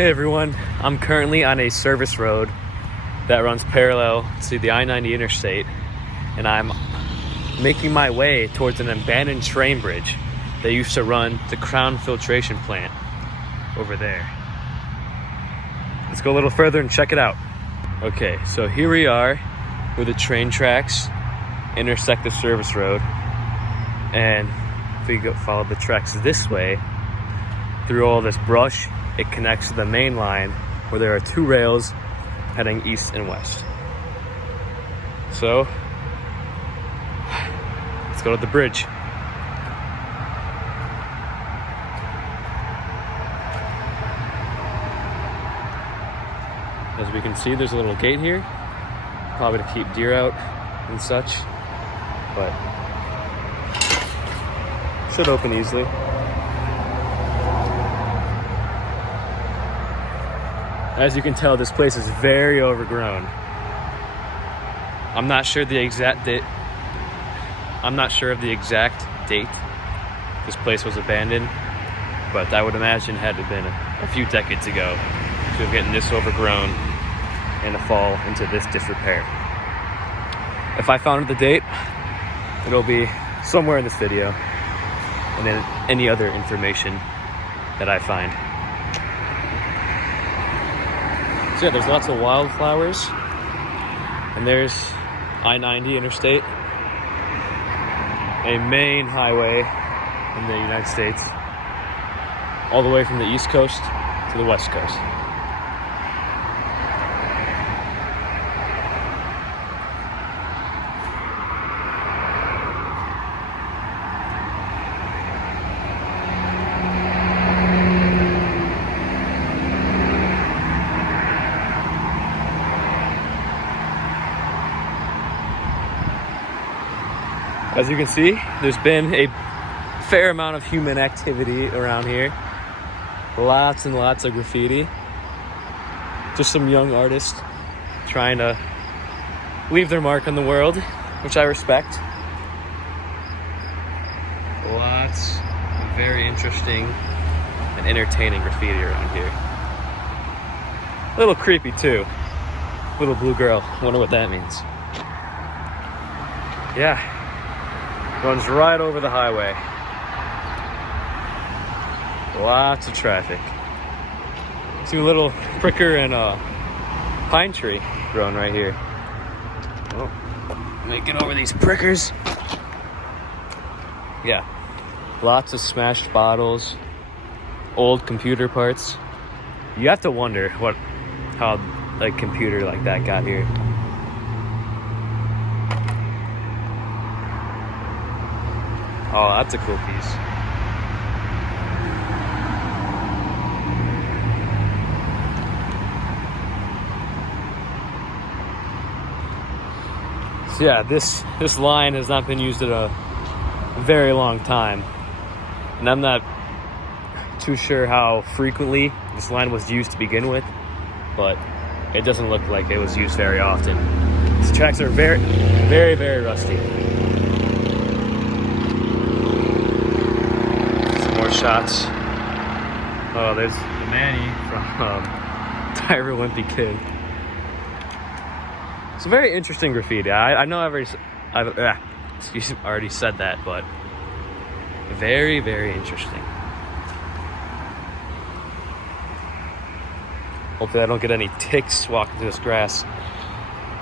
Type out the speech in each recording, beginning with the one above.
Hey everyone, I'm currently on a service road that runs parallel to the I-90 interstate, and I'm making my way towards an abandoned train bridge that used to run the Crown filtration plant over there. Let's go a little further and check it out. Okay, so here we are where the train tracks intersect the service road, and if we follow the tracks this way through all this brush, it connects to the main line where there are two rails heading east and west. So let's go to the bridge. As we can see, there's a little gate here, probably to keep deer out and such, but should open easily. As you can tell, this place is very overgrown. I'm not sure of the exact date this place was abandoned, but I would imagine had it been a few decades ago to have gotten this overgrown and to fall into this disrepair. If I found the date, it'll be somewhere in this video and then any other information that I find. So yeah, there's lots of wildflowers, and there's I-90 interstate, a main highway in the United States, all the way from the East Coast to the West Coast. As you can see, there's been a fair amount of human activity around here. Lots and lots of graffiti. Just some young artists trying to leave their mark on the world, which I respect. Lots of very interesting and entertaining graffiti around here. A little creepy too. Little blue girl, wonder what that means. Yeah. Runs right over the highway. Lots of traffic. See a little pricker and a pine tree growing right here. Oh, making over these prickers. Yeah, lots of smashed bottles, old computer parts. You have to wonder how a computer like that got here. Oh, that's a cool piece. So yeah, this line has not been used in a very long time. And I'm not too sure how frequently this line was used to begin with, but it doesn't look like it was used very often. These tracks are very, very, very rusty. Shots. Oh, there's the Manny from Tyler Wimpy Kid. It's a very interesting graffiti. I know I've already said that, but very, very interesting. Hopefully I don't get any ticks walking through this grass.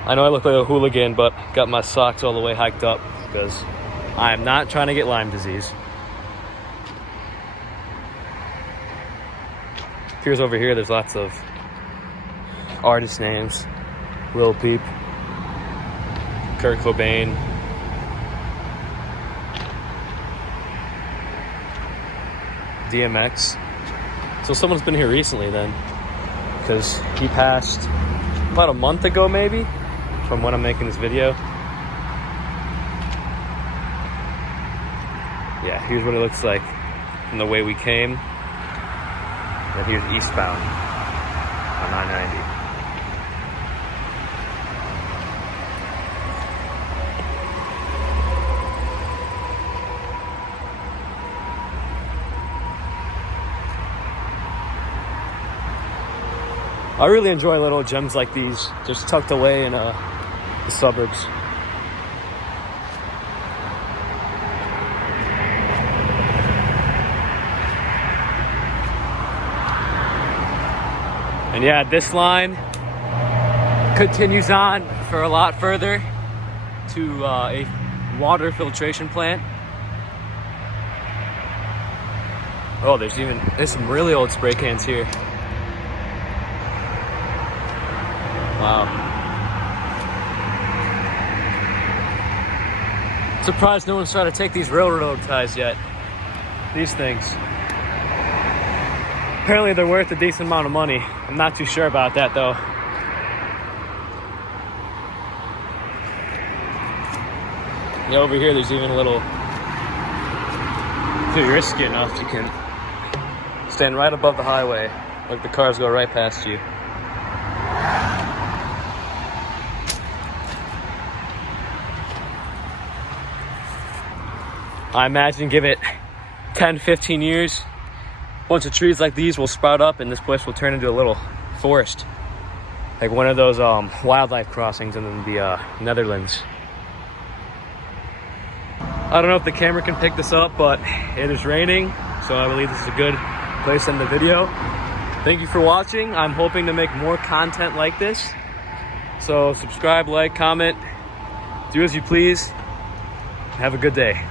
I know I look like a hooligan, but got my socks all the way hiked up because I am not trying to get Lyme disease. Here's over here, there's lots of artist names. Lil Peep, Kurt Cobain, DMX. So someone's been here recently then, because he passed about a month ago maybe, from when I'm making this video. Yeah, here's what it looks like from the way we came. And here's eastbound on I-90. I really enjoy little gems like these, just tucked away in the suburbs. And yeah, this line continues on for a lot further to a water filtration plant. Oh, there's some really old spray cans here. Wow. Surprised no one's tried to take these railroad ties yet. These things. Apparently they're worth a decent amount of money. I'm not too sure about that though. Yeah, over here there's even a little, if you're risky enough, you can stand right above the highway. Like the cars go right past you. I imagine give it 10, 15 years, a bunch of trees like these will sprout up and this place will turn into a little forest. Like one of those wildlife crossings in the Netherlands. I don't know if the camera can pick this up, but it is raining, so I believe this is a good place to end the video. Thank you for watching. I'm hoping to make more content like this. So subscribe, like, comment, do as you please. Have a good day.